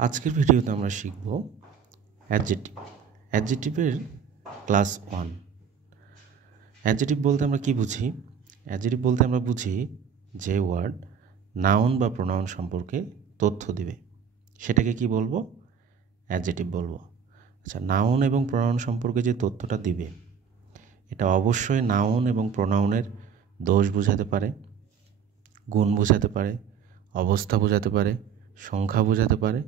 আজকের ভিডিওতে আমরা শিখব অ্যাডজেক্টিভ। অ্যাডজেক্টিভের ক্লাস 1। অ্যাডজেক্টিভ বলতে আমরা কি বুঝি? অ্যাডজেক্টিভ বলতে আমরা বুঝি যে ওয়ার্ড নাউন বা প্রোনাউন সম্পর্কে তথ্য দিবে, সেটাকে কি বলবো? অ্যাডজেক্টিভ বলবো। আচ্ছা, নাউন এবং প্রোনাউন সম্পর্কে যে তথ্যটা দিবে এটা অবশ্যই নাউন এবং প্রোনাউনের দোষ বোঝাতে পারে, গুণ বোঝাতে পারে, অবস্থা বোঝাতে পারে, সংখ্যা বোঝাতে পারে,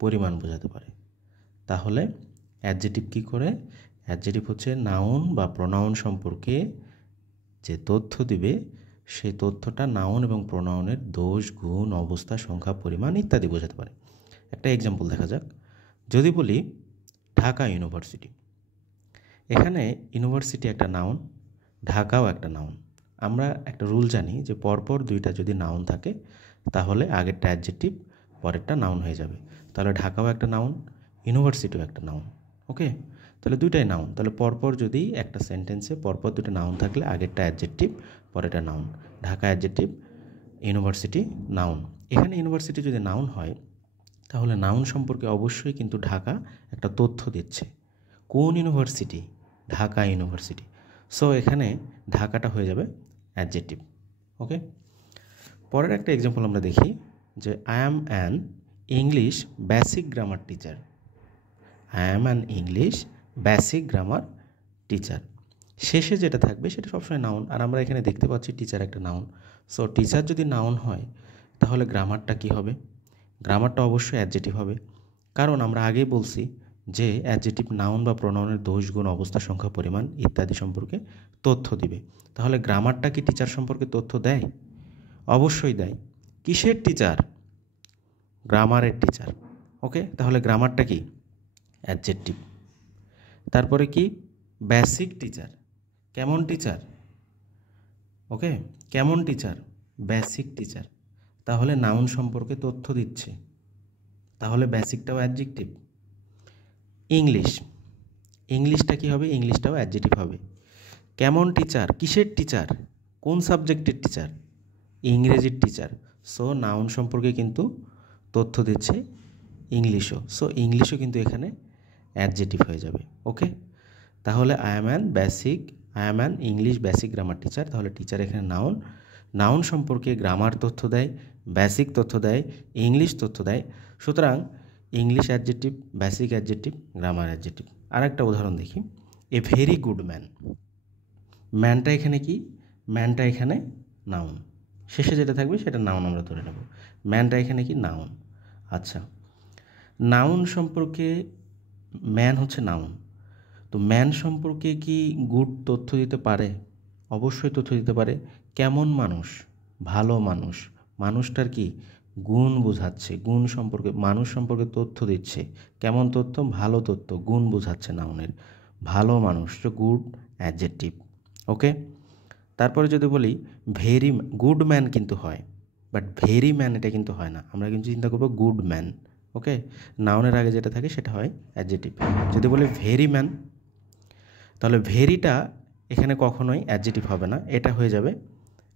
পরিমাণ বোঝাতে পারে। তাহলে অ্যাডজেক্টিভ কী করে? অ্যাডজেক্টিভ হচ্ছে নাউন বা প্রোনাউন সম্পর্কে যে তথ্য দিবে সেই তথ্যটা নাউন এবং প্রোনাউনের দোষ, গুণ, অবস্থা, সংখ্যা, পরিমাণ ইত্যাদি বোঝাতে পারে। একটা এক্সাম্পল দেখা যাক। যদি বলি ঢাকা ইউনিভার্সিটি, এখানে ইউনিভার্সিটি একটা নাউন, ঢাকাও একটা নাউন। আমরা একটা রুল জানি যে পরপর দুইটা যদি নাউন থাকে তাহলে আগেরটা অ্যাডজেক্টিভ, পরেরটা নাউন হয়ে যাবে। তাহলে ঢাকাও একটা নাউন, ইউনিভার্সিটিও একটা নাউন। ওকে, তাহলে দুইটাই নাউন। তাহলে পরপর যদি একটা সেন্টেন্সে পরপর দুটো নাউন থাকলে আগেরটা অ্যাডজেক্টিভ, পরেরটা noun. Dhaka adjective, university noun. এখানে ইউনিভার্সিটি যদি নাউন হয় তাহলে নাউন সম্পর্কে অবশ্যই কিন্তু ঢাকা একটা তথ্য দিচ্ছে। কোন ইউনিভার্সিটি? ঢাকা ইউনিভার্সিটি। সো এখানে ঢাকাটা হয়ে যাবে অ্যাডজেক্টিভ। ওকে, পরের একটা এক্সাম্পল আমরা দেখি যে I am an English basic grammar teacher. I am an English basic grammar teacher. শেষে যেটা থাকবে সেটা সবসময় নাউন, আর আমরা এখানে দেখতে পাচ্ছি টিচার একটা নাউন। সো টিচার যদি নাউন হয় তাহলে গ্রামারটা কি হবে? গ্রামারটা অবশ্যই অ্যাডজেক্টিভ হবে, কারণ আমরা আগেই বলছি যে অ্যাডজেক্টিভ নাউন বা প্রোনাউনের দোষ, গুণ, অবস্থা, সংখ্যা, পরিমাণ ইত্যাদি সম্পর্কে তথ্য দিবে। তাহলে গ্রামারটা কি টিচার সম্পর্কে তথ্য দেয়? অবশ্যই দেয়। কিসের টিচার? গ্রামারের টিচার। ওকে, তাহলে গ্রামারটা কি? অ্যাডজেক্টিভ। তারপরে কি? Basic teacher. কেমন টিচার? ওকে, কেমন টিচার? Basic teacher. তাহলে নাউন সম্পর্কে তথ্য দিচ্ছে, তাহলে বেসিকটাও অ্যাডজেক্টিভ। ইংলিশ, ইংলিশটা কি হবে? ইংলিশটাও অ্যাডজেক্টিভ হবে। কেমন টিচার? কিসের টিচার? কোন সাবজেক্টের টিচার? ইংরেজির টিচার। সো নাউন সম্পর্কে কিন্তু তথ্য দিচ্ছে ইংলিশও। সো ইংলিশও কিন্তু এখানে অ্যাডজেক্টিভ হয়ে যাবে। ওকে, তাহলে I am an English basic grammar teacher. তাহলে টিচার এখানে নাউন, নাউন সম্পর্কে গ্রামার তথ্য দেয়, বেসিক তথ্য দেয়, ইংলিশ তথ্য দেয়। সুতরাং English adjective, basic adjective, grammar adjective. আর একটা উদাহরণ দেখি, এ ভেরি গুড ম্যান। ম্যানটা এখানে কি? ম্যানটা এখানে নাউন। শেষে যেটা থাকবে সেটা নাউন আমরা ধরে নেব। ম্যানটা এখানে কি? নাউন। আচ্ছা, নাউন সম্পর্কে ম্যান হচ্ছে নাউন, তো ম্যান সম্পর্কে কি গুড তথ্য দিতে পারে? অবশ্যই তথ্য দিতে পারে। কেমন মানুষ? ভালো মানুষ। মানুষটার কি? গুণ বোঝাচ্ছে, গুণ সম্পর্কে, মানুষ সম্পর্কে তথ্য দিচ্ছে। কেমন তথ্য? ভালো তথ্য, গুণ বোঝাচ্ছে নাউনের। ভালো মানুষ, তো গুড অ্যাডজেক্টিভ। ওকে, তারপরে যদি বলি ভেরি গুড ম্যান কিন্তু হয়, বাট ভেরি ম্যান এটা কিন্তু হয় না। আমরা কিন্তু চিন্তা করবো গুড ম্যান। ওকে, নাউনের আগে যেটা থাকে সেটা হয় অ্যাডজেক্টিভ। যদি বলি ভেরি ম্যান, তাহলে ভেরিটা এখানে কখনোই অ্যাডজেক্টিভ হবে না, এটা হয়ে যাবে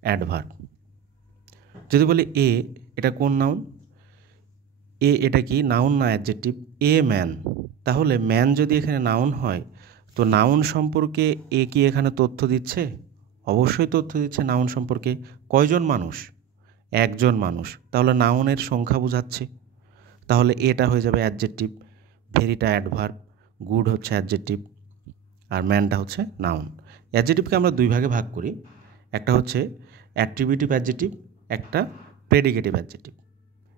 অ্যাডভার্ব। যদি বলি এ, এটা কোন নাউন? এ এটা কি? নাউন না অ্যাডজেক্টিভ? A man. তাহলে ম্যান যদি এখানে নাউন হয় তো নাউন সম্পর্কে এ কি এখানে তথ্য দিচ্ছে? অবশ্যই তথ্য দিচ্ছে নাউন সম্পর্কে। কয়জন মানুষ? একজন মানুষ। তাহলে নাউনের সংখ্যা বোঝাচ্ছে, তাহলে এটা হয়ে যাবে অ্যাডজেক্টিভ, ভেরিটা অ্যাডভার্ব, গুড হচ্ছে অ্যাডজেক্টিভ, আর ম্যানটা হচ্ছে নাউন। অ্যাডজেক্টিভকে আমরা দুই ভাগে ভাগ করি, একটা হচ্ছে অ্যাট্রিবিউটিভ অ্যাডজেক্টিভ, একটা প্রেডিকেটিভ অ্যাডজেক্টিভ।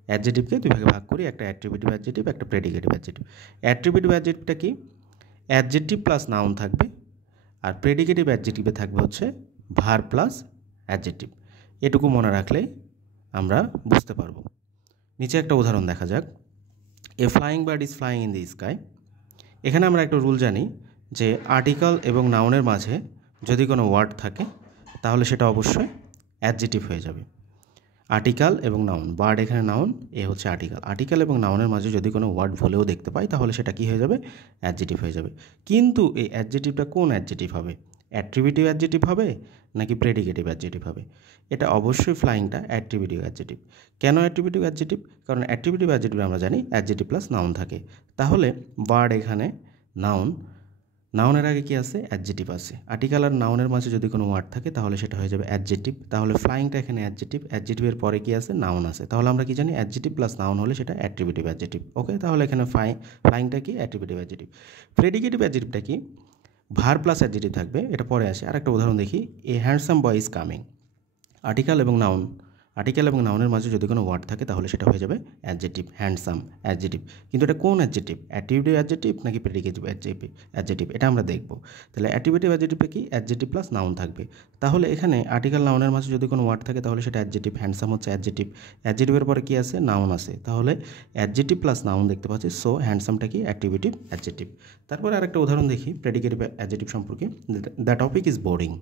অ্যাডজেক্টিভকে দুই ভাগে ভাগ করি, একটা অ্যাট্রিবিউটিভ অ্যাডজেক্টিভ, একটা প্রেডিকেটিভ অ্যাডজেক্টিভ। অ্যাট্রিবিউটিভ অ্যাডজেক্টিভটা কি? অ্যাডজেক্টিভ প্লাস নাউন থাকবে, আর প্রেডিকেটিভ অ্যাডজেক্টিভে থাকবে হচ্ছে ভার্ব প্লাস অ্যাডজেক্টিভ। এটুকু মনে রাখলেই আমরা বুঝতে পারবো। নিচে একটা উদাহরণ দেখা যাক, এ flying bird is flying in the sky. এখানে আমরা একটা রুল জানি যে আর্টিকেল এবং নাউনের মাঝে যদি কোনো ওয়ার্ড থাকে তাহলে সেটা অবশ্যই অ্যাডজেক্টিভ হয়ে যাবে। আর্টিকেল এবং নাউন, বার্ড এখানে নাউন, এ হচ্ছে আর্টিকেল। আর্টিকেল এবং নাউনের মাঝে যদি কোনো ওয়ার্ড ভুলেও দেখতে পাই তাহলে সেটা কী হয়ে যাবে? অ্যাডজেক্টিভ হয়ে যাবে। কিন্তু এই অ্যাডজেক্টিভটা কোন অ্যাডজেক্টিভ হবে? অ্যাট্রিবিউটিভ অ্যাডজেক্টিভ হবে নাকি প্রেডিকেটিভ অ্যাডজেক্টিভ হবে? এটা অবশ্যই ফ্লাইংটা অ্যাট্রিবিউটিভ অ্যাডজেক্টিভ। কেন অ্যাট্রিবিউটিভ অ্যাডজেক্টিভ? কারণ অ্যাট্রিবিউটিভ অ্যাডজেক্টিভ আমরা জানি অ্যাডজেক্টিভ প্লাস নাউন থাকে। তাহলে ওয়ার্ড এখানে নাউন, নাউনের আগে কি আছে? অ্যাডজেক্টিভ আছে। আর্টিকেল আর নাউনের মাঝে যদি কোনো ওয়ার্ড থাকে তাহলে সেটা হয়ে যাবে অ্যাডজেক্টিভ। তাহলে ফ্লাইংটা এখানে অ্যাডজেক্টিভ, অ্যাডজেক্টিভের পরে কি আছে? নাউন আছে। তাহলে আমরা কি জানি? অ্যাডজেক্টিভ প্লাস নাউন হলে সেটা অ্যাট্রিবিউটিভ অ্যাডজেক্টিভ। ওকে, তাহলে এখানে ফ্লাইংটা কি? Attributive adjective. প্রেডিকেটিভ অ্যাডজেক্টিভটা কি? ভার প্লাস অ্যাডজেক্টিভ থাকবে, এটা পরে আসে। আরেকটা উদাহরণ দেখি, a handsome boy is coming. Article এবং নাউনের মাঝে যদি কোনো ওয়ার্ড থাকে তাহলে সেটা হয়ে যাবে অ্যাডজেক্টিভ, হ্যান্ডসাম অ্যাডজেক্টিভ। কিন্তু এটা কোন অ্যাডজেক্টিভ? অ্যাট্রিবিউটিভ অ্যাডজেক্টিভ নাকি প্রেডিকেটিভ অ্যাডজেক্টিভ? এটা আমরা দেখব। তাহলে অ্যাট্রিবিউটিভ অ্যাডজেক্টিভটা কি? অ্যাডজেক্টিভ প্লাস নাউন থাকবে। তাহলে এখানে আর্টিকেল নাউনের মাঝে যদি কোনো ওয়ার্ড থাকে তাহলে সেটা অ্যাডজেক্টিভ, হ্যান্ডসাম হচ্ছে অ্যাডজেক্টিভ, অ্যাডজেক্টিভের পরে কি আছে? নাউন আছে। তাহলে অ্যাডজেক্টিভ প্লাস নাউন দেখতে পাচ্ছি, সো হ্যান্ডসামটা কি? Attributive adjective. তারপরে আরেকটা উদাহরণ দেখি প্রেডিকেটিভ অ্যাডজেক্টিভ সম্পর্কে। The topic is boring.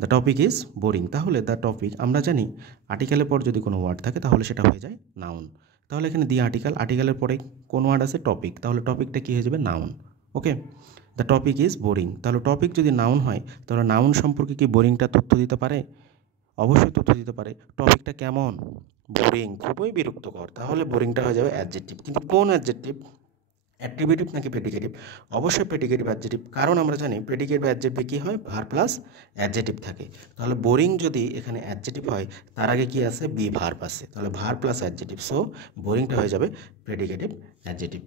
The topic is boring. তাহলে দ্য টপিক আমরা জানি আর্টিকেলের পর যদি কোনো ওয়ার্ড থাকে তাহলে সেটা হয়ে যায় নাউন। তাহলে এখানে দি আর্টিকেলের পরে কোন ওয়ার্ড আছে? টপিক। তাহলে টপিকটা কী হয়ে যাবে? Noun. Okay, the topic is boring. তাহলে টপিক যদি নাউন হয় তাহলে নাউন সম্পর্কে কি বোরিংটা তথ্য দিতে পারে? অবশ্যই তথ্য দিতে পারে। টপিকটা কেমন? বোরিং, খুবই বিরক্তকর। তাহলে বোরিংটা হয়ে যাবে অ্যাডজেক্টিভ। কিন্তু কোন অ্যাডজেক্টিভ? অ্যাট্রিবিউটিভ নাকি প্রেডিকেটিভ? অবশ্যই প্রেডিকেটিভ অ্যাডজেক্টিভ, কারণ আমরা জানি প্রেডিকেটিভ অ্যাডজেক্টিভে কী হয়? ভার প্লাস অ্যাডজেক্টিভ থাকে। তাহলে বোরিং যদি এখানে অ্যাডজেক্টিভ হয় তার আগে কি আছে? বি ভার্ব আছে। তাহলে ভার প্লাস অ্যাডজেক্টিভ, সো বোরিংটা হয়ে যাবে প্রেডিকেটিভ অ্যাডজেক্টিভ।